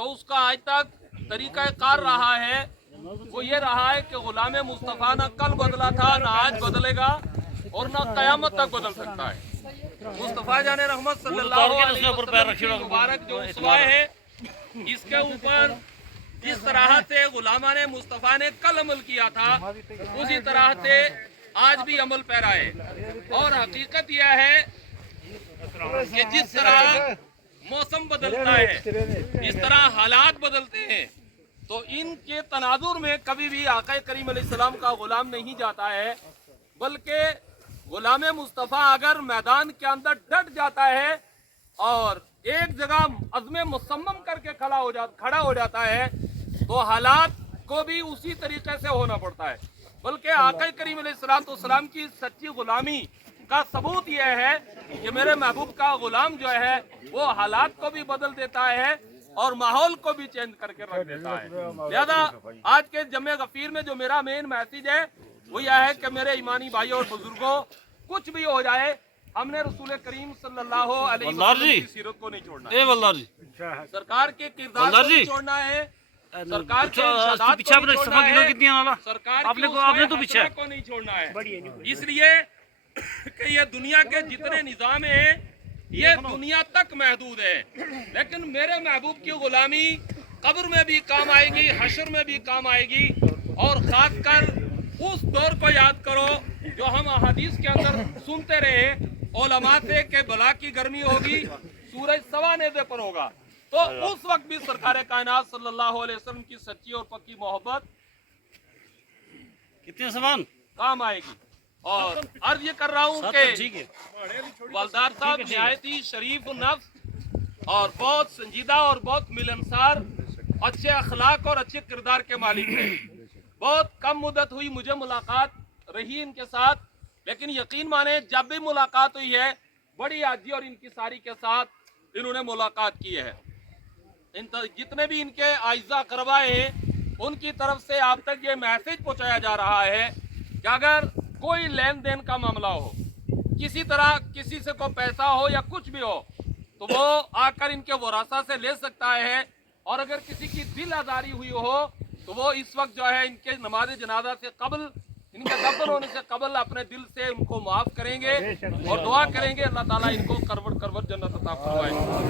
जो उसका आज तक तरीका कार रहा है वो ये रहा है कि गुलाम मुस्तफ़ा ना कल बदला था, ना आज बदलेगा और ना कयामत तक बदल सकता है। मुस्तफ़ा जाने रहमत सल्लल्लाहु अलैहि वसल्लम की मुबारक जो उसवा है, इसके ऊपर जिस तरह से गुलामा ने मुस्तफ़ा ने कल अमल किया था उसी तरह से आज भी अमल पैरा है। और हकीकत यह है कि जिस तरह मौसम बदलता है, जिस तरह हालात बदलते हैं, तो इनके तनाजुर में कभी भी आका करीम अलैहिस्सलाम का गुलाम नहीं जाता है, बल्कि गुलाम मुस्तफ़ा अगर मैदान के अंदर डट जाता है और एक जगह अज़्म मुसम्मम करके खड़ा हो जाता है, तो हालात को भी उसी तरीके से होना पड़ता है। बल्कि आका करीम अलैहिस्सलाम की सच्ची गुलामी का सबूत यह है कि मेरे महबूब का गुलाम जो है वो हालात को भी बदल देता है और माहौल को भी चेंज करके रख देता है। लिहाजा आज के जमे गफीर में जो मेरा मेन मैसेज है वो यह है कि मेरे ईमानी भाइयों और बुजुर्गों, कुछ भी हो जाए, हमने रसूल करीम सल्लल्लाहु अलैहि वसल्लम की सीरत को नहीं छोड़ना है, सरकार के किरदार को नहीं छोड़ना है, सरकार के इरशादात को नहीं छोड़ना है, सरकार की उसवे को नहीं छोड़ना है। इसलिए कि ये दुनिया के जितने निज़ाम हैं ये दुनिया तक महदूद है, लेकिन मेरे महबूब की गुलामी कब्र में भी काम आएगी, हशर में भी काम आएगी। और खासकर उस दौर को याद करो जो हम हदीस के अंदर सुनते रहे उलमा से कि बला की गर्मी होगी, सूरज सवा नेज़े पर होगा, तो उस वक्त भी सरकार कायनात सल्लल्लाहु अलैहि वसल्लम की सच्ची और पक्की मोहब्बत कितने समान काम आएगी। और अर्ज ये कर रहा हूँ कि वलदार साहब निहायत ही शरीफ नफ्स और बहुत संजीदा और बहुत मिलनसार, अच्छे अखलाक और अच्छे किरदार के मालिक हैं। बहुत कम मुद्दत हुई मुझे मुलाकात रही इनके साथ, लेकिन यकीन माने जब भी मुलाकात हुई है बड़ी आजी और इनकी सारी के साथ इन्होंने मुलाकात की है। जितने भी इनके आइज़ा करवाए हैं उनकी तरफ से आप तक ये मैसेज पहुँचाया जा रहा है कि अगर कोई लेन देन का मामला हो, किसी तरह किसी से कोई पैसा हो या कुछ भी हो, तो वो आकर इनके वरासा से ले सकता है। और अगर किसी की दिल आज़ारी हुई हो तो वो इस वक्त जो है इनके नमाज जनाजा से कबल, इनके दफन होने से कबल अपने दिल से उनको माफ़ करेंगे और दुआ करेंगे अल्लाह ताला इनको करवट करवट जन्नत अता फरमाए।